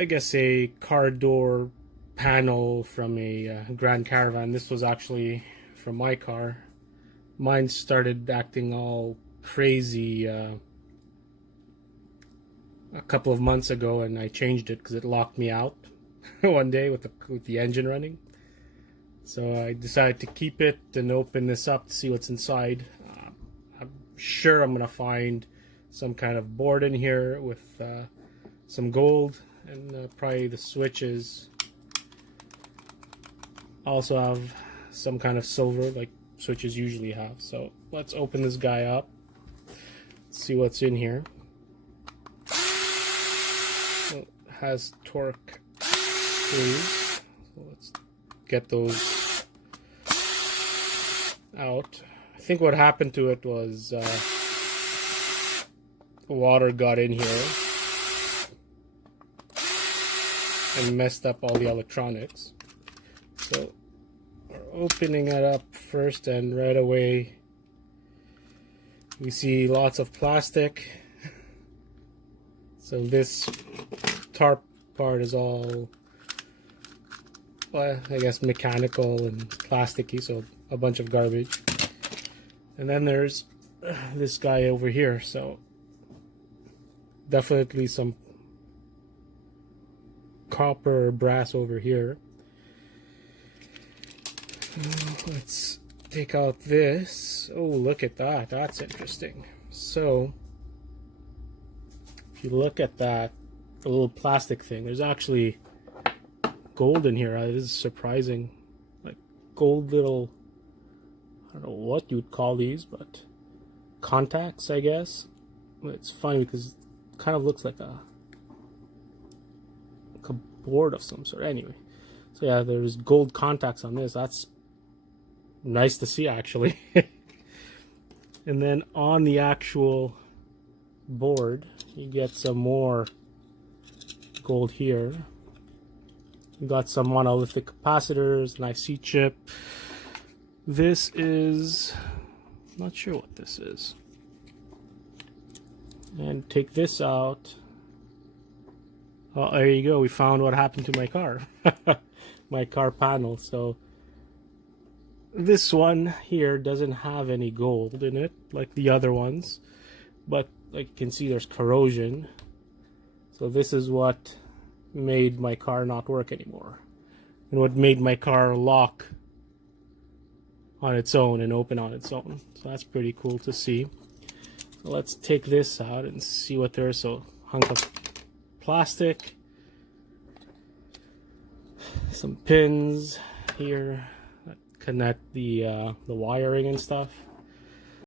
I guess a car door panel from a Grand Caravan. This was actually from my car. Mine started acting all crazy a couple of months ago, and I changed it because it locked me out one day with the engine running. So I decided to keep it and open this up to see what's inside. I'm sure I'm gonna find some kind of board in here with some gold, and probably the switches also have some kind of silver like switches usually have. So let's open this guy up, see what's in here. It has torque screws, so let's get those out. I think what happened to it was water got in here and messed up all the electronics. So we're opening it up first, and right away we see lots of plastic. So this tarp part is all, well, I guess mechanical and plasticky, so a bunch of garbage. And then there's this guy over here, so definitely some copper or brass over here. Let's take out this. Oh, look at that. That's interesting. So if you look at that, the little plastic thing, there's actually gold in here. This is surprising. Like gold little, I don't know what you'd call these, but contacts, I guess. But it's funny because it kind of looks like a board of some sort. Anyway, so yeah, there's gold contacts on this. That's nice to see, actually. And then on the actual board, you get some more gold here. You got some monolithic capacitors, an IC chip. This is, I'm not sure what this is. And take this out. Oh, there you go. We found what happened to my car. My car panel. So this one here doesn't have any gold in it like the other ones, but like you can see, there's corrosion. So this is what made my car not work anymore, and what made my car lock on its own and open on its own. So that's pretty cool to see. So let's take this out and see what there is. So hunk of plastic, some pins here that connect the wiring and stuff.